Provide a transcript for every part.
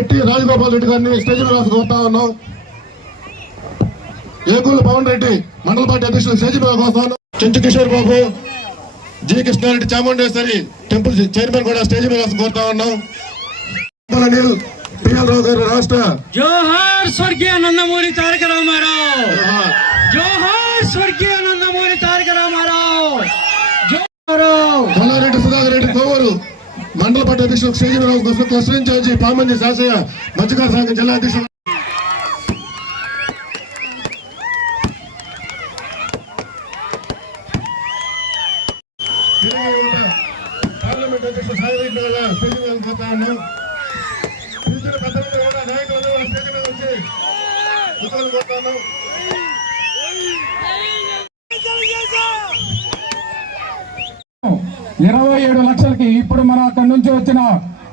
శెట్టి రాజగోపాల్ రెడ్డి గారిని స్టేజ్ మీద కోరుతా ఉన్నాం. ఏకూలు పవన్ రెడ్డి మండల పార్టీ అధ్యక్షులు స్టేజ్ మీద కోరుతా ఉన్నాం. చెంచు కిషోర్ బాబు, జి కృష్ణారెడ్డి చాముండేశ్వరి టెంపుల్ చైర్మన్ కూడా స్టేజ్ మీద కోరుతా ఉన్నాం. అనిల్ పిఎల్ రావు గారు రాష్ట్ర జోహార్ స్వర్గీయ నందమూరి తారక రామారావు, జోహార్ స్వర్గీయ నందమూరి తారక రామారావు, మల్లారెడ్డి సుధాకర్ రెడ్డి కోవూరు మండల పార్టీ అధ్యక్షులు స్టేజ్ మీద క్లస్టర్ ఇన్ఛార్జి పామంజి శాసయ్య మత్స్యకార సంఘం జిల్లా అధ్యక్షులు పార్లమెంట్ అధ్యక్షులు సాయిరెడ్డి గారు స్టేజ్ మీద కోరుతా ఉన్నాం. నాయకులందరూ స్టేజ్ మీద వచ్చి ఉత్తర్వులు కోరుతా ఉన్నాం. 27 లక్షలకి ఇప్పుడు మన అక్కడి నుంచి వచ్చిన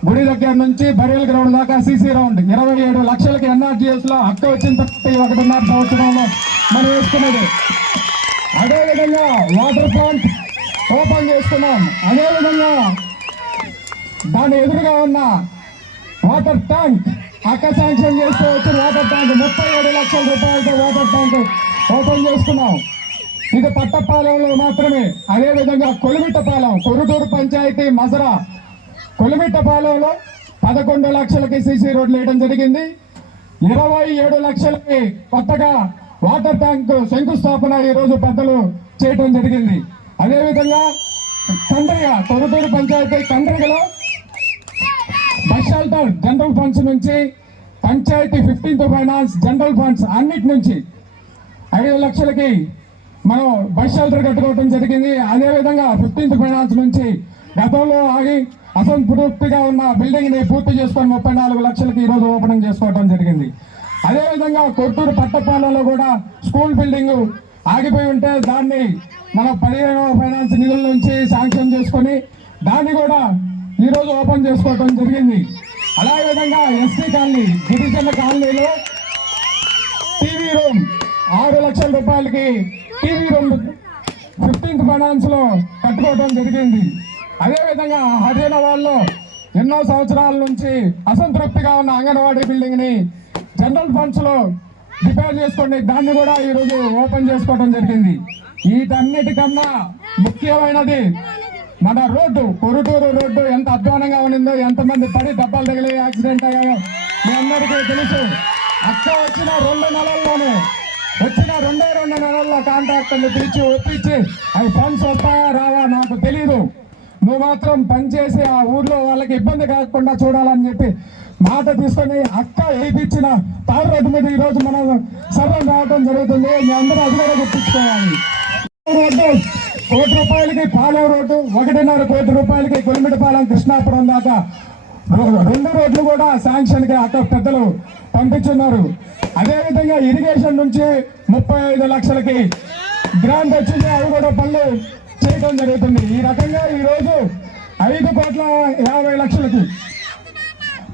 గుడి దగ్గర నుంచి బరియల్ గ్రౌండ్ దాకా సీసీ రౌండ్ 27 లక్షలకి ఎన్ఆర్జీఎస్ లో అక్క వచ్చిన తర్వాత 1.5 సంవత్సరంలో మనం వేసుకున్నది. అదేవిధంగా వాటర్ ప్లాంట్ ఓపెన్ చేసుకున్నాం. అదేవిధంగా దాని ఎదురుగా ఉన్న వాటర్ ట్యాంక్ అక్క శాంక్షన్ చేస్తూ వచ్చిన వాటర్ ట్యాంక్ 37 లక్షల రూపాయలతో వాటర్ ట్యాంక్ ఓపెన్ చేసుకున్నాం. ఇది పట్టపాలెంలో మాత్రమే. అదేవిధంగా కొలిమిట్టపాలెం కొరుటూరు పంచాయతీ మజరా కొలిమిట్టపాలెంలో 11 లక్షలకి సీసీ రోడ్లు వేయడం జరిగింది. 27 లక్షలకి కొత్తగా వాటర్ ట్యాంక్ శంకుస్థాపన ఈ రోజు పెద్దలు చేయడం జరిగింది. అదేవిధంగా కండ్రిగ కొరుటూరు పంచాయతీ కండ్రిగలో బస్ షెల్టర్ జనరల్ ఫండ్స్ నుంచి panchayat 15th finance general funds అన్నిటి నుంచి 5 లక్షలకి మనం బస్ షెల్టర్ కట్టుకోవడం జరిగింది. అదేవిధంగా 15th ఫైనాన్స్ నుంచి గతంలో ఆగి అసంపూర్తిగా ఉన్న బిల్డింగ్ ని పూర్తి చేసుకొని 34 లక్షలకి ఈ రోజు ఓపెనింగ్ చేసుకోవడం జరిగింది. అదేవిధంగా కొట్టూరు పట్టపాలలో కూడా స్కూల్ బిల్డింగ్ ఆగిపోయి ఉంటే దాన్ని మన 15వ ఫైనాన్స్ నిధుల నుంచి శాంక్షన్ చేసుకొని దాన్ని కూడా ఈ రోజు ఓపెన్ చేసుకోవడం జరిగింది. అదేవిధంగా ఎస్టీ కాలనీ గిరిజన కాలనీలో టీవీ రూమ్ 6 లక్షల రూపాయలకి టీవీ రూమ్ 15th ఫైనాన్స్ లో కట్టుకోవడం జరిగింది. అదేవిధంగా హరియాణాలో ఎన్నో సంవత్సరాల నుంచి అసంతృప్తిగా ఉన్న అంగన్వాడీ బిల్డింగ్ ని జనరల్ ఫండ్స్ లో రిపేర్ చేసుకొని దాన్ని కూడా ఈ రోజు ఓపెన్ చేసుకోవడం జరిగింది. వీటన్నిటికన్నా ముఖ్యమైనది మన రోడ్డు కొరుటూరు రోడ్డు ఎంత అధ్వానంగా ఉండిందో, ఎంతమంది పడి దెబ్బలు తగిలి యాక్సిడెంట్ అయ్యాయో మీ అందరికీ తెలుసు. అక్క వచ్చిన 2 నెలల్లోనే వచ్చిన 2 నెలల్లో కాంట్రాక్టర్ని పిలిచి ఒప్పించి అవి ఫండ్స్ వస్తాయా రావా నాకు తెలీదు, నువ్వు మాత్రం పనిచేసి ఆ ఊర్లో వాళ్ళకి ఇబ్బంది కాకుండా చూడాలని చెప్పి మాట తీసుకొని అక్క వేయించిన తారు రోడ్డు మీద ఈ రోజు మనం సభలు రావడం జరుగుతుంది. మీ అందరూ అది కూడా గుర్తించుకోవాలి. రోడ్డు 1 కోటి రూపాయలకి పాలెం రోడ్డు, 1.5 కోటి రూపాయలకి కొలిమిటిపాలెం కృష్ణాపురం దాకా 2 రోడ్లు కూడా శాంక్షన్ కి అక్కడ పెద్దలు పంపించున్నారు. అదేవిధంగా ఇరిగేషన్ నుంచి 35 లక్షలకి గ్రాంట్ వచ్చింది, అవి కూడా పనులు చేయడం జరుగుతుంది. ఈ రకంగా ఈ రోజు 5,50 లక్షలకి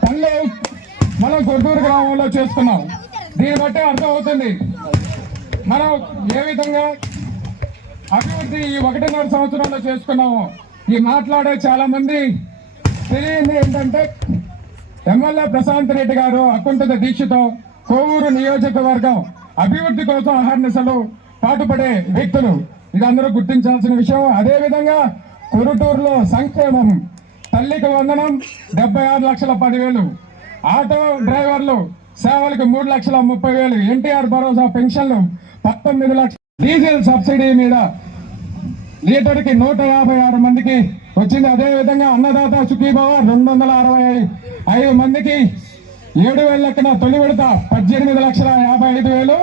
పనులు మనం కొట్టూరు గ్రామంలో చేసుకున్నాం. దీన్ని బట్టి అర్థమవుతుంది మనం ఏ విధంగా అభివృద్ధి ఈ 1.5 సంవత్సరంలో చేసుకున్నాము. ఈ మాట్లాడే చాలా మంది తెలియంది ఏంటంటే ఎమ్మెల్యే ప్రశాంత్ రెడ్డి గారు అకుంఠిత దీక్షతో కోవూరు నియోజకవర్గం అభివృద్ధి కోసం అహర్నిశలు పాటుపడే వ్యక్తులు, ఇది అందరూ గుర్తించాల్సిన విషయం. అదేవిధంగా కొరుటూరులో సంక్షేమం, తల్లికి వందనం 76,10,000, ఆటో డ్రైవర్లు సేవలకు 3,30,000, ఎన్టీఆర్ భరోసా పెన్షన్లు 19 లక్షలు, డీజిల్ సబ్సిడీ మీద లీటర్కి 156 మందికి వచ్చింది. అదేవిధంగా అన్నదాత సుఖీభవ 265 మందికి 7,000 లెక్కన తొలి విడత 18,55,000,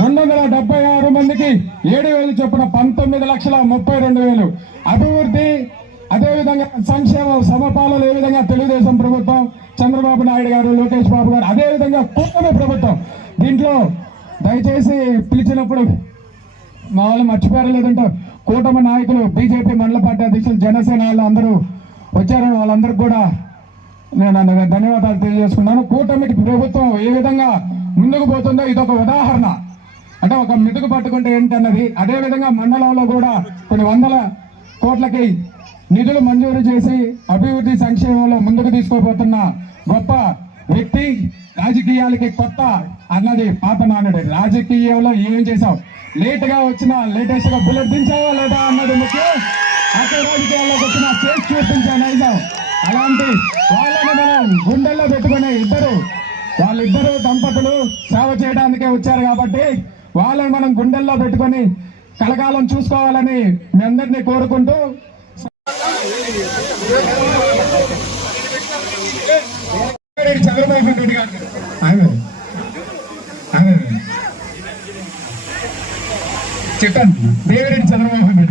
276 మందికి 7,000 చొప్పున 19,32,000 అభివృద్ధి. అదేవిధంగా సంక్షేమ సమపాలన ఏ విధంగా తెలుగుదేశం ప్రభుత్వం చంద్రబాబు నాయుడు గారు, లోకేష్ బాబు గారు, అదేవిధంగా కూటమి ప్రభుత్వం. దీంట్లో దయచేసి పిలిచినప్పుడు మా వాళ్ళు మర్చిపోయారు, లేదంటే కూటమి నాయకులు బీజేపీ మండల పార్టీ అధ్యక్షులు జనసేన వాళ్ళు అందరూ వచ్చారు. వాళ్ళందరికీ కూడా నేను ధన్యవాదాలు తెలియజేసుకున్నాను. కూటమికి ప్రభుత్వం ఏ విధంగా ముందుకు పోతుందో ఇదొక ఉదాహరణ. అంటే ఒక మెతుకు పట్టుకుంటే ఏంటన్నది. అదేవిధంగా మండలంలో కూడా కొన్ని 100 కోట్లకి నిధులు మంజూరు చేసి అభివృద్ధి సంక్షేమంలో ముందుకు తీసుకోబోతున్న గొప్ప వ్యక్తి రాజకీయాలకి కొత్త అన్నది పాత నానుడు. రాజకీయంలో ఏం చేసావు, లేట్ గా వచ్చిన లేటెస్ట్ గా బుల్లెట్ దించావా లేదా అన్నది ముఖ్యం. అక్కడ రాజకీయాల్లోకి వచ్చిన చేసి చూపించే నైజం. అలాంటి వాళ్ళని మనం గుండెల్లో పెట్టుకునే వాళ్ళిద్దరు దంపతులు సేవ చేయడానికే వచ్చారు కాబట్టి వాళ్ళని మనం గుండెల్లో పెట్టుకొని కలకాలం చూసుకోవాలని మీ అందరినీ కోరుకుంటూ చంద్రబాబు రెడ్డి గారు చెప్పండి. దేవిరెడ్డి చంద్రబాబు రెడ్డి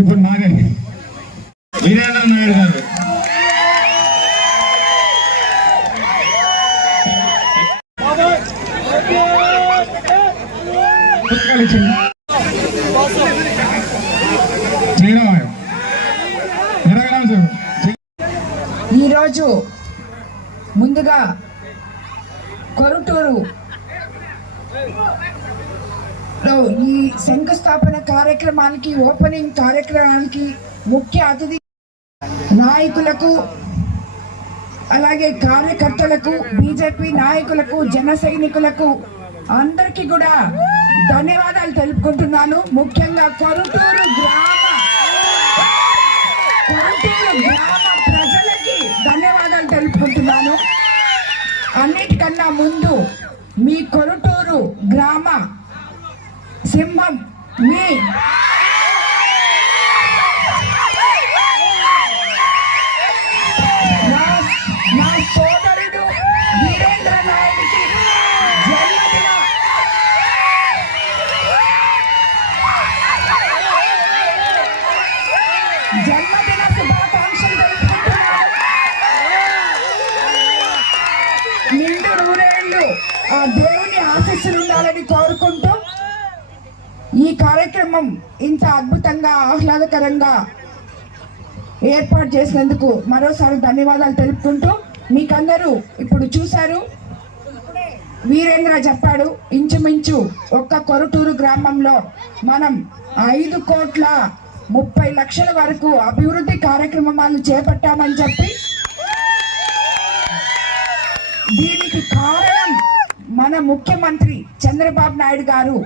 ఇప్పుడు నాదే వీరేంద్ర నాయుడు గారు, ఈరోజు ముందుగా కొరుటూరు ఈ శంకుస్థాపన కార్యక్రమానికి, ఓపెనింగ్ కార్యక్రమానికి ముఖ్య అతిథి నాయకులకు, అలాగే కార్యకర్తలకు, బీజేపీ నాయకులకు, జన సైనికులకు అందరికీ కూడా ధన్యవాదాలు తెలుపుకుంటున్నాను. ముఖ్యంగా కొరుటూరు గ్రామ ప్రజలకి ధన్యవాదాలు తెలుపుకుంటున్నాను. అన్నిటికన్నా ముందు మీ కొరుటూరు గ్రామ సింహం మీ నా సోదరుడు వీరేంద్ర నాయుడికి జన్మదిన శుభాకాంక్షలు తెలుపుకుంటున్నాను. నిండు నూరేళ్లు ఆ దేవుని ఆశీస్సులు ఉండాలని కోరుకుంటూ ఈ కార్యక్రమం ఇంత అద్భుతంగా, ఆహ్లాదకరంగా ఏర్పాటు చేసినందుకు మరోసారి ధన్యవాదాలు తెలుపుకుంటూ, మీకందరూ ఇప్పుడు చూశారు, వీరేంద్ర చెప్పాడు, ఇంచుమించు ఒక్క కొరుటూరు గ్రామంలో మనం 5,30,00,000 వరకు అభివృద్ధి కార్యక్రమాలు చేపట్టామని చెప్పి, దీనికి కారణం మన ముఖ్యమంత్రి చంద్రబాబు నాయుడు గారు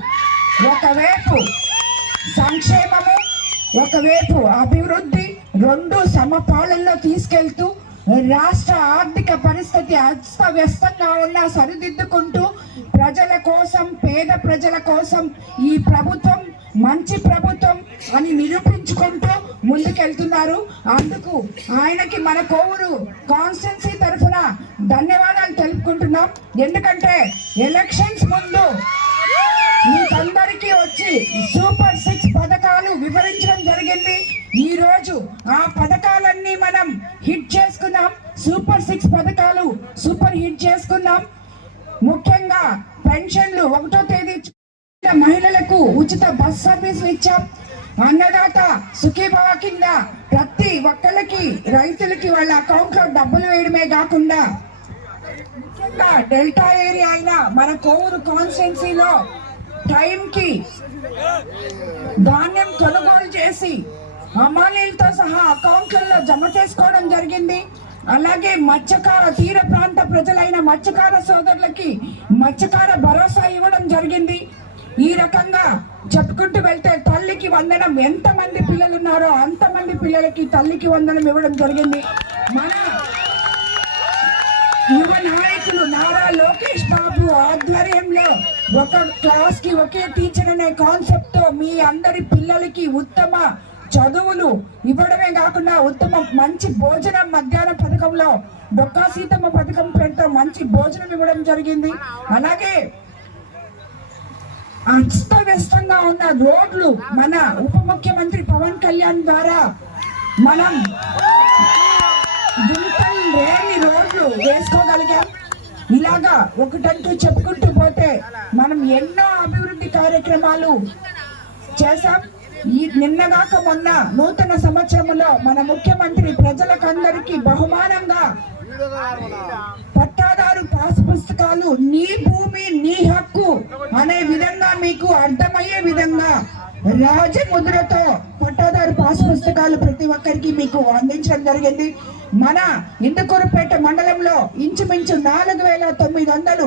ఒకవైపు సంక్షేమము, ఒకవైపు అభివృద్ధి రెండు సమపాలనలో తీసుకెళ్తూ రాష్ట్ర ఆర్థిక పరిస్థితి అస్తవ్యస్తంగా ఉన్నా సరిదిద్దుకుంటూ ప్రజల కోసం, పేద ప్రజల కోసం ఈ ప్రభుత్వం మంచి ప్రభుత్వం అని నిరూపించుకుంటూ ముందుకెళ్తున్నారు. అందుకు ఆయనకి మన కోవూరు కాన్స్టిట్యున్సీ తరఫున ధన్యవాదాలు తెలుపుకుంటున్నాం. ఎందుకంటే ఎలక్షన్స్ ముందు మీకందరికీ వచ్చి సూపర్ 6 పథకాలు వివరించడం జరిగింది. ఈ రోజు ఆ పథకాలన్నీ మనం హిట్ చేసుకున్నాం. సూపర్ 6 పథకాలు సూపర్ హిట్ చేసుకున్నాం. ముఖ్యంగా పెన్షన్లు 1వ తేదీ మహిళలకు ఉచిత బస్ సర్వీస్ ఇచ్చాం. అన్నదాత సుఖీభవ కింద ప్రతి ఒక్కరికి, రైతులకి వాళ్ళ అకౌంట్ లో డబ్బులు వేయడమే కాకుండా ముఖ్యంగా డెల్టా ఏరియా అయిన మన కోవూరు కాన్స్టిట్యున్సీలో టైంకి ధాన్యం కొనుగోలు చేసి హమాలీలతో సహా అకౌంట్లలో జమ చేసుకోవడం జరిగింది. అలాగే మత్స్యకార తీర ప్రాంత ప్రజలైన మత్స్యకార సోదరులకి మత్స్యకార భరోసా ఇవ్వడం జరిగింది. ఈ రకంగా చెప్పుకుంటూ వెళ్తే తల్లికి వందనం, ఎంతమంది పిల్లలు ఉన్నారో అంతమంది పిల్లలకి తల్లికి వందనం ఇవ్వడం జరిగింది. మన యువ నాయకులు నారా లోకేష్ బాబు ఆధ్వర్యంలో ఒక క్లాస్ కి ఒకే టీచర్ అనే కాన్సెప్ట్ తో మీ అందరి పిల్లలకి ఉత్తమ చదువులు ఇవ్వడమే కాకుండా ఉత్తమ మంచి భోజనం, మధ్యాహ్న పథకంలో డొక్కా సీతమ్మ పథకం పేరుతో మంచి భోజనం ఇవ్వడం జరిగింది. అలాగే అస్తవ్యస్తంగా ఉన్న రోడ్లు మన ఉప ముఖ్యమంత్రి పవన్ కళ్యాణ్ ద్వారా మనం గుంతలు లేని రోడ్లు వేసుకోగలిగాం. ఇలాగా ఒకటంటూ చెప్పుకుంటూ పోతే మనం ఎన్నో అభివృద్ధి కార్యక్రమాలు చేశాం. ఈ నిన్నగాక మొన్న నూతన సంవత్సరంలో మన ముఖ్యమంత్రి ప్రజలకందరికీ బహుమానంగా పట్టాదారు పాస్ పుస్తకాలు, నీ భూమి నీ హక్కు అనే విధంగా మీకు అర్థమయ్యే విధంగా రాజముద్రతో పట్టాదారు పాస్ పుస్తకాలు ప్రతి ఒక్కరికి మీకు అందించడం జరిగింది. మన ఇందుకూరుపేట మండలంలో ఇంచుమించు 4,900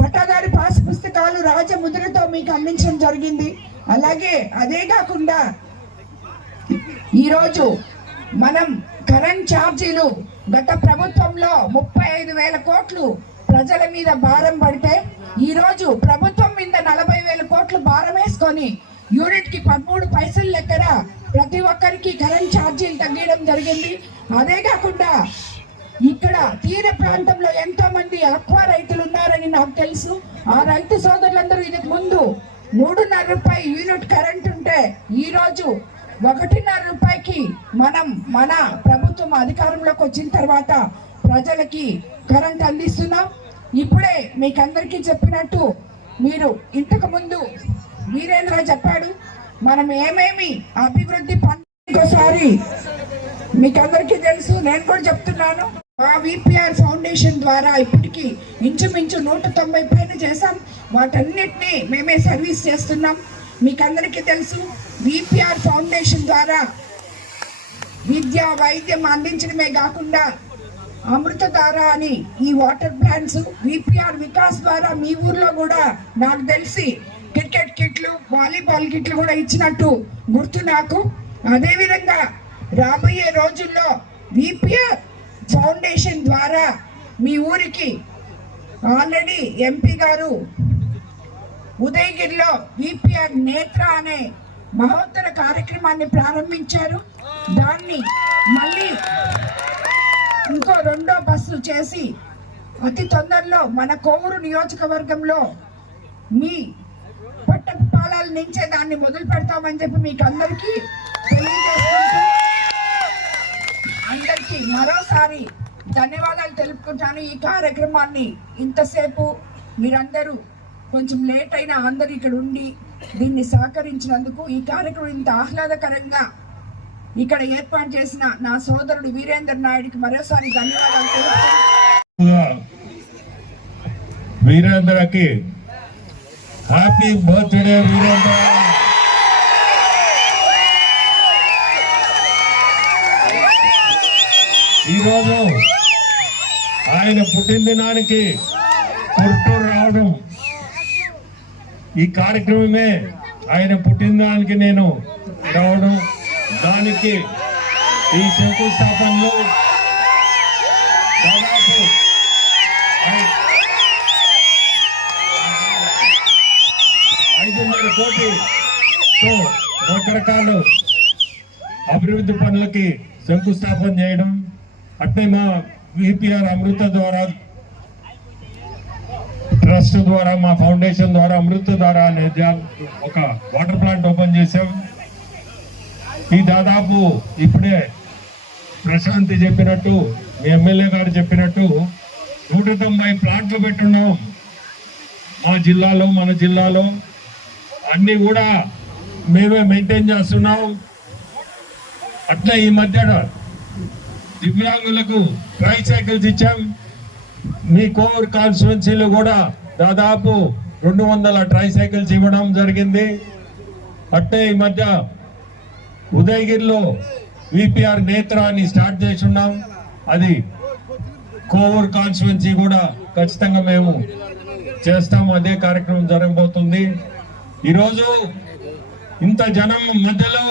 పట్టాదారి పాస్ పుస్తకాలు రాజముద్రతో మీకు అందించడం జరిగింది. అలాగే అదే కాకుండా ఈరోజు మనం కరెంట్ ఛార్జీలు గత ప్రభుత్వంలో 35,000 కోట్లు ప్రజల మీద భారం పడితే ఈరోజు ప్రభుత్వం మీద 40,000 కోట్లు భారం వేసుకొని యూనిట్ కి 13 పైసలు లెక్కన ప్రతి ఒక్కరికి కరెంట్ ఛార్జీలు తగ్గించడం జరిగింది. అదే కాకుండా ఇక్కడ తీర ప్రాంతంలో ఎంతో మంది ఆక్వా రైతులు ఉన్నారని నాకు తెలుసు. ఆ రైతు సోదరులందరూ ఇది ముందు 3.5 రూపాయి యూనిట్ కరెంట్ ఉంటే ఈ రోజు 1.5 రూపాయికి మనం మన ప్రభుత్వం అధికారంలోకి వచ్చిన తర్వాత ప్రజలకి కరెంట్ అందిస్తున్నాం. ఇప్పుడే మీకు అందరికీ చెప్పినట్టు మీరు ఇంతకు ముందు వీరేంద్ర చెప్పాడు మనం ఏమేమి అభివృద్ధి ఇంకోసారి మీకు అందరికీ తెలుసు, నేను కూడా చెప్తున్నాను. మా విపిఆర్ ఫౌండేషన్ ద్వారా ఇప్పటికి ఇంచుమించు 190 పైన చేసాం. వాటన్నిటినీ మేమే సర్వీస్ చేస్తున్నాం. మీకు అందరికీ తెలుసు విపిఆర్ ఫౌండేషన్ ద్వారా విద్య వైద్యం అందించడమే కాకుండా అమృతధార అని ఈ వాటర్ ప్లాంట్స్ విపిఆర్ వికాస్ ద్వారా మీ ఊర్లో కూడా నాకు తెలిసి క్రికెట్ కిట్లు వాలీబాల్ కిట్లు కూడా ఇచ్చినట్టు గుర్తు నాకు. అదేవిధంగా రాబోయే రోజుల్లో విపిఆర్ ఫౌండేషన్ ద్వారా మీ ఊరికి ఆల్రెడీ ఎంపీ గారు ఉదయగిరిలో విపిఆర్ నేత్ర అనే మహోత్తర కార్యక్రమాన్ని ప్రారంభించారు. దాన్ని మళ్ళీ ఇంకో 2వ బస్సు చేసి అతి తొందరలో మన కోవూరు నియోజకవర్గంలో మీ పట్టపాలాల నుంచే దాన్ని మొదలు పెడతామని చెప్పి మీకు అందరికీ తెలియజేసుకుంటూ అందరికీ మరోసారి ధన్యవాదాలు తెలుపుకుంటాను. ఈ కార్యక్రమాన్ని ఇంతసేపు మీరందరూ కొంచెం లేట్ అయినా అందరూ ఇక్కడ ఉండి దీన్ని సహకరించినందుకు, ఈ కార్యక్రమం ఇంత ఆహ్లాదకరంగా ఇక్కడ ఏర్పాటు చేసిన నా సోదరుడు వీరేంద్ర నాయుడికి మరోసారి ధన్యవాదాలు తెలుపుతున్నాను. వీరేంద్రకి హ్యాపీ బర్త్డే వీరేంద్ర. ఈరోజు ఆయన పుట్టినదినానికి కొట్టూరు రావడం, ఈ కార్యక్రమమే ఆయన పుట్టినదానికి నేను రావడం, దానికి ఈ శంకుస్థాపనలో దాదాపు 5.5 కోటితో రకరకాల అభివృద్ధి పనులకి శంకుస్థాపన చేయడం, అట్నే మా విపిఆర్ అమృత ద్వారా ట్రస్ట్ ద్వారా మా ఫౌండేషన్ ద్వారా అమృత ద్వారా అనేది ఒక వాటర్ ప్లాంట్ ఓపెన్ చేశాం. ఈ దాదాపు ఇప్పుడే ప్రశాంతి చెప్పినట్టు, మీ ఎమ్మెల్యే గారు చెప్పినట్టు 190 ప్లాంట్లు పెట్టున్నాం మా జిల్లాలో. మన జిల్లాలో అన్ని కూడా మేమే మెయింటైన్ చేస్తున్నాం. అట్లా ఈ మధ్య దివ్యాంగులకు ట్రై సైకిల్స్ ఇచ్చాం. మీ కోవూరు కాన్స్టిట్యున్సీలో కూడా దాదాపు 200 ట్రై సైకిల్స్ ఇవ్వడం జరిగింది. అట్టే ఈ మధ్య ఉదయగిరిలో విపిఆర్ నేత్ర అని స్టార్ట్ చేసి ఉన్నాం. అది కోవూరు కాన్స్టిట్యున్సీ కూడా ఖచ్చితంగా మేము చేస్తాం. అదే కార్యక్రమం జరగబోతుంది. ఈరోజు ఇంత జనం మధ్యలో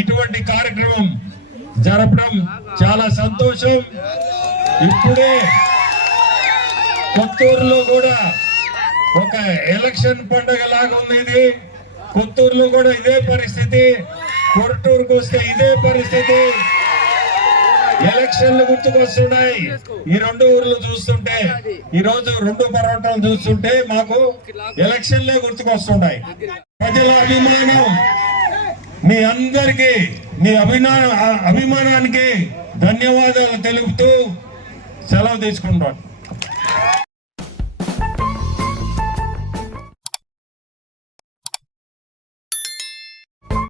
ఇటువంటి కార్యక్రమం జరపడం చాలా సంతోషం. ఇప్పుడే కొత్తూరులో కూడా ఒక ఎలక్షన్ పండుగ లాగా ఉంది. ఇది కొత్తూరులో కూడా ఇదే పరిస్థితి, కొరటూరుకు వస్తే ఇదే పరిస్థితి. ఎలక్షన్లు గుర్తుకొస్తున్నాయి. ఈ 2 ఊర్లు చూస్తుంటే, ఈ రోజు 2 పర్వటాలు చూస్తుంటే మాకు ఎలక్షన్లే గుర్తుకొస్తున్నాయి. ప్రజల అభిమానం మీ అందరికీ, మీ అభిమానానికి ధన్యవాదాలు తెలుపుతూ సెలవు తీసుకుంటాను.